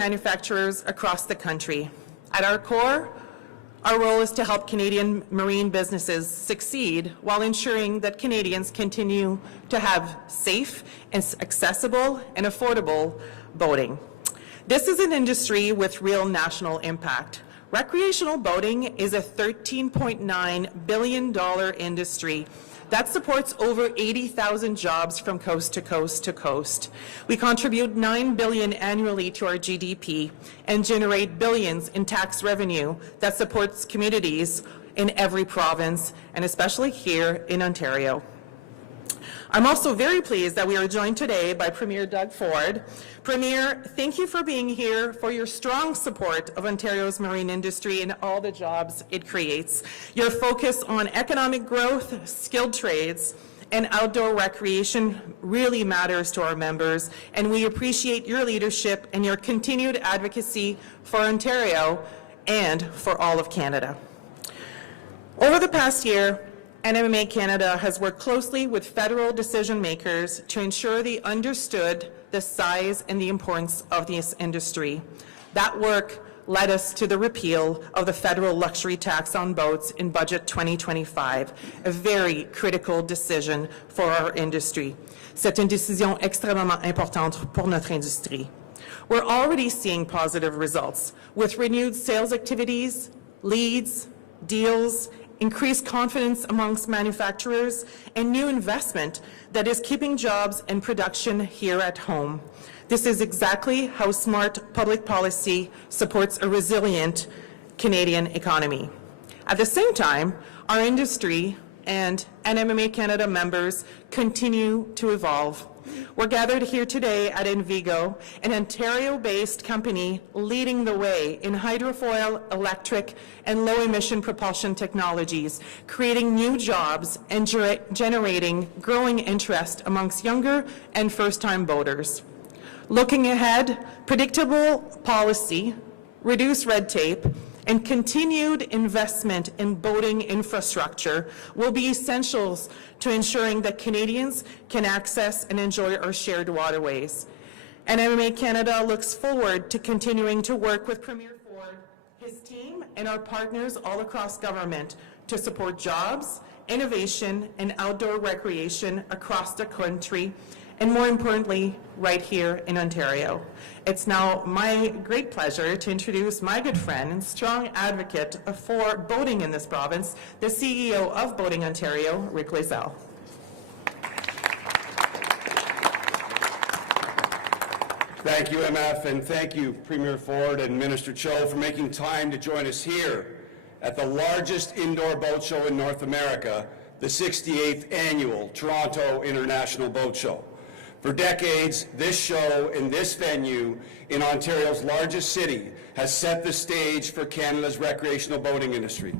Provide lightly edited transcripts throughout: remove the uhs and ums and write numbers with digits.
manufacturers across the country. At our core, our role is to help Canadian marine businesses succeed while ensuring that Canadians continue to have safe and accessible and affordable boating. This is an industry with real national impact. Recreational boating is a $13.9 billion industry that supports over 80,000 jobs from coast to coast to coast. We contribute $9 billion annually to our GDP and generate billions in tax revenue that supports communities in every province, and especially here in Ontario. I'm also very pleased that we are joined today by Premier Doug Ford. Premier, thank you for being here, for your strong support of Ontario's marine industry and all the jobs it creates. Your focus on economic growth, skilled trades, and outdoor recreation really matters to our members, and we appreciate your leadership and your continued advocacy for Ontario and for all of Canada. Over the past year, NMMA Canada has worked closely with federal decision makers to ensure they understood the size and the importance of this industry. That work led us to the repeal of the federal luxury tax on boats in Budget 2025, a very critical decision for our industry. C'est une décision extrêmement importante pour notre industrie. We're already seeing positive results with renewed sales activities, leads, deals, increased confidence amongst manufacturers, and new investment that is keeping jobs and production here at home. This is exactly how smart public policy supports a resilient Canadian economy. At the same time, our industry and NMMA Canada members continue to evolve. We're gathered here today at Envigo, an Ontario-based company leading the way in hydrofoil, electric, and low-emission propulsion technologies, creating new jobs and generating growing interest amongst younger and first-time boaters. Looking ahead, predictable policy, reduced red tape, and continued investment in boating infrastructure will be essentials to ensuring that Canadians can access and enjoy our shared waterways. NMMA Canada looks forward to continuing to work with Premier Ford, his team, and our partners all across government to support jobs, innovation, and outdoor recreation across the country, and more importantly, right here in Ontario. It's now my great pleasure to introduce my good friend and strong advocate for boating in this province, the CEO of Boating Ontario, Rick Lazell. Thank you, MF, and thank you, Premier Ford and Minister Cho, for making time to join us here at the largest indoor boat show in North America, the 68th Annual Toronto International Boat Show. For decades, this show in this venue in Ontario's largest city has set the stage for Canada's recreational boating industry.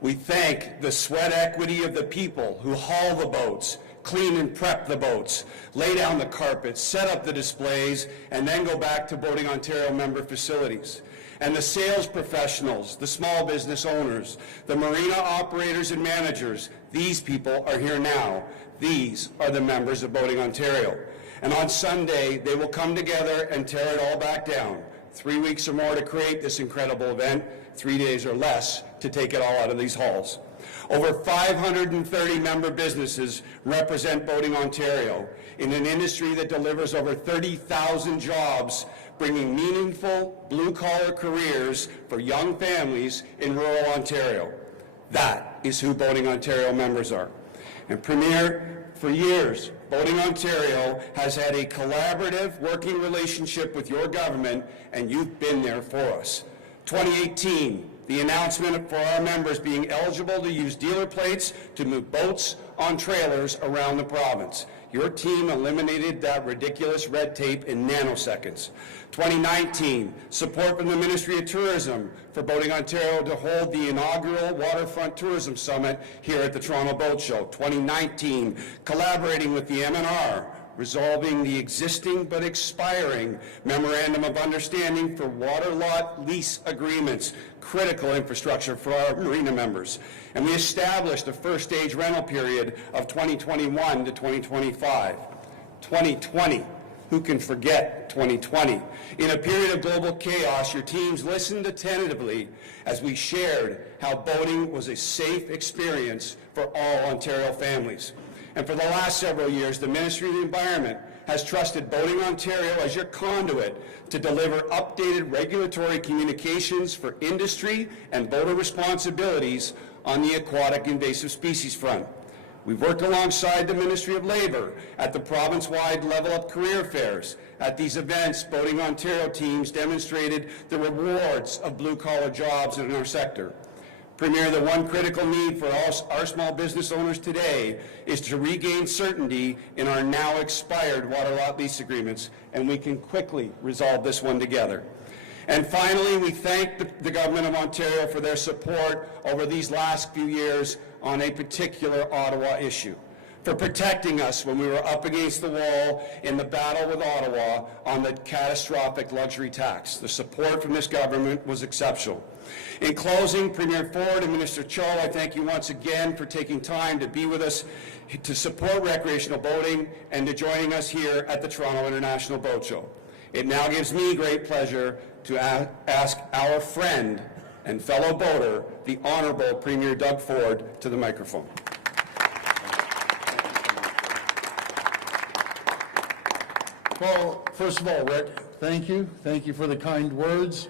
We thank the sweat equity of the people who haul the boats, clean and prep the boats, lay down the carpets, set up the displays, and then go back to Boating Ontario member facilities. And the sales professionals, the small business owners, the marina operators and managers, these people are here now. These are the members of Boating Ontario. And on Sunday, they will come together and tear it all back down. 3 weeks or more to create this incredible event, 3 days or less to take it all out of these halls. Over 530 member businesses represent Boating Ontario in an industry that delivers over 30,000 jobs, bringing meaningful blue-collar careers for young families in rural Ontario. That is who Boating Ontario members are. And Premier, for years, Boating Ontario has had a collaborative working relationship with your government, and you've been there for us. 2018, the announcement for our members being eligible to use dealer plates to move boats on trailers around the province. Your team eliminated that ridiculous red tape in nanoseconds. 2019, support from the Ministry of Tourism for Boating Ontario to hold the inaugural Waterfront Tourism Summit here at the Toronto Boat Show. 2019, collaborating with the MNR, resolving the existing but expiring Memorandum of Understanding for water lot lease agreements, critical infrastructure for our marina members. And we established a first stage rental period of 2021 to 2025. 2020, Who can forget 2020? In a period of global chaos, your teams listened attentively as we shared how boating was a safe experience for all Ontario families. And for the last several years, the Ministry of the Environment has trusted Boating Ontario as your conduit to deliver updated regulatory communications for industry and boater responsibilities on the aquatic invasive species front. We've worked alongside the Ministry of Labour at the province-wide Level Up Career Fairs. At these events, Boating Ontario teams demonstrated the rewards of blue-collar jobs in our sector. Premier, the one critical need for our small business owners today is to regain certainty in our now expired water lot lease agreements, and we can quickly resolve this one together. And finally, we thank the Government of Ontario for their support over these last few years on a particular Ottawa issue, for protecting us when we were up against the wall in the battle with Ottawa on the catastrophic luxury tax. The support from this government was exceptional. In closing, Premier Ford and Minister Cho, I thank you once again for taking time to be with us, to support recreational boating, and to joining us here at the Toronto International Boat Show. It now gives me great pleasure to ask our friend and fellow boater, the Honourable Premier Doug Ford, to the microphone. Well, first of all, Rick, thank you. Thank you for the kind words.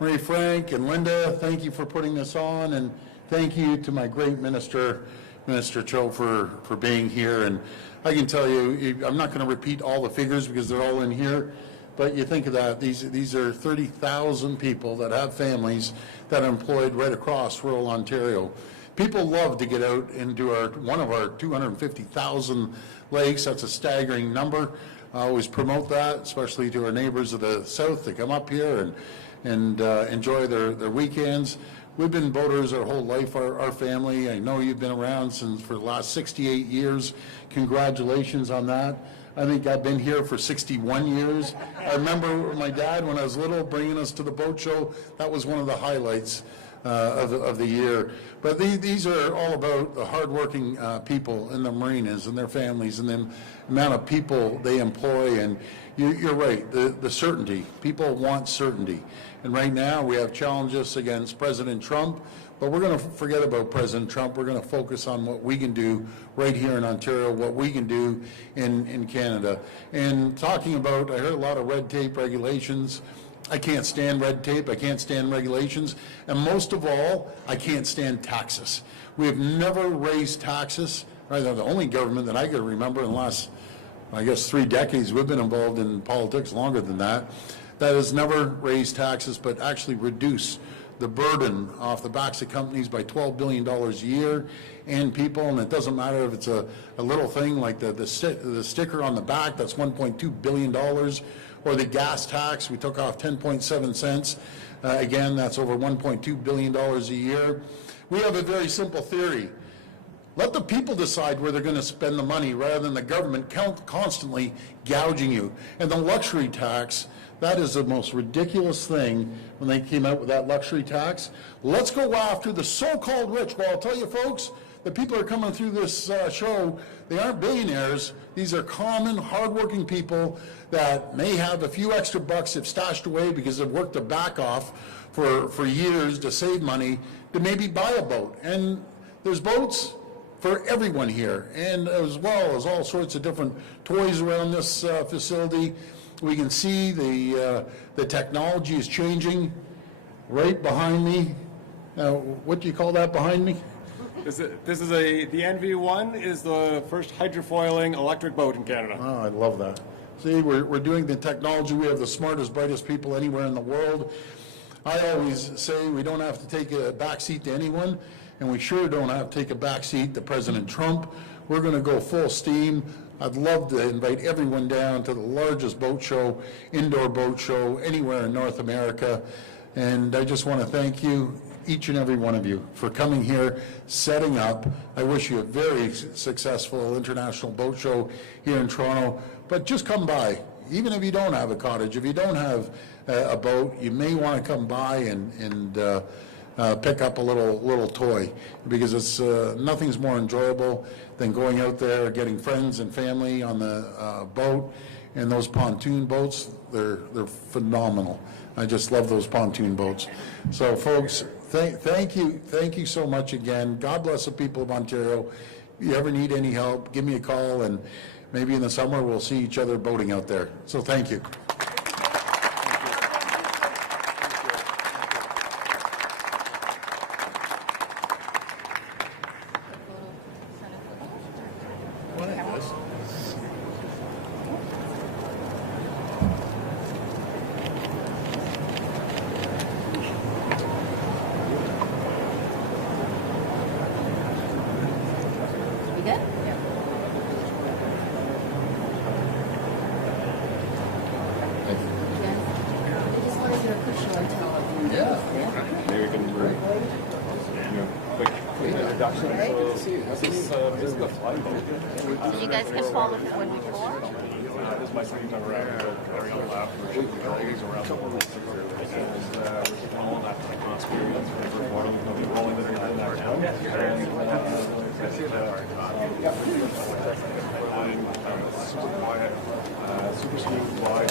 Marie Frank and Linda, thank you for putting this on, and thank you to my great Minister Cho, for being here. And I can tell you, I'm not going to repeat all the figures because they're all in here, but you think of that, these are 30,000 people that have families that are employed right across rural Ontario. People love to get out into one of our 250,000 lakes. That's a staggering number. I always promote that, especially to our neighbors of the south to come up here and enjoy their weekends. We've been boaters our whole life, our family. I know you've been around for the last 68 years. Congratulations on that. I think I've been here for 61 years. I remember my dad, when I was little, bringing us to the boat show. That was one of the highlights of the year. But these are all about the hardworking people in the marinas and their families and the amount of people they employ. And you're right, the certainty. People want certainty. And right now we have challenges against President Trump, but we're going to forget about President Trump. We're going to focus on what we can do right here in Ontario, what we can do in Canada. And talking about, I heard a lot of red tape regulations. I can't stand red tape. I can't stand regulations. And most of all, I can't stand taxes. We have never raised taxes. Right? They're the only government that I can remember in the last, I guess, 3 decades. We've been involved in politics longer than that. That has never raised taxes, but actually reduce the burden off the backs of companies by $12 billion a year and people. And it doesn't matter if it's a little thing like the sticker on the back, that's $1.2 billion, or the gas tax, we took off 10.7 cents. Again, that's over $1.2 billion a year. We have a very simple theory. Let the people decide where they're going to spend the money rather than the government constantly gouging you. And the luxury tax, that is the most ridiculous thing when they came out with that luxury tax. Let's go after the so-called rich. Well, I'll tell you, folks, the people that are coming through this show, they aren't billionaires. These are common, hardworking people that may have a few extra bucks they've stashed away because they've worked their back off for years to save money to maybe buy a boat. And there's boats for everyone here, and as well as all sorts of different toys around this facility. We can see the technology is changing right behind me. What do you call that behind me? The NV1 is the first hydrofoiling electric boat in Canada. Oh, I love that. See, we're doing the technology. We have the smartest, brightest people anywhere in the world. I always say we don't have to take a backseat to anyone, and we sure don't have to take a backseat to President Trump. We're going to go full steam. I'd love to invite everyone down to the largest boat show, indoor boat show, anywhere in North America. And I just want to thank you, each and every one of you, for coming here, setting up. I wish you a very successful international boat show here in Toronto. But just come by. Even if you don't have a cottage, if you don't have a boat, you may want to come by and pick up a little toy, because it's nothing's more enjoyable than going out there, getting friends and family on the boat, And those pontoon boats, they're phenomenal. I just love those pontoon boats. So folks, thank you so much again. God bless the people of Ontario. If you ever need any help, give me a call, and maybe in the summer we'll see each other boating out there. So thank you. You good? I just want to do a quick show and tell. Maybe we can, quick introduction. So this is the fly boat. Did you guys get fall with it when before? This is my second time around. Carrying on lap. We're around the world. And we're taking all that experience. We're rolling it in that now. And super quiet, super smooth fly.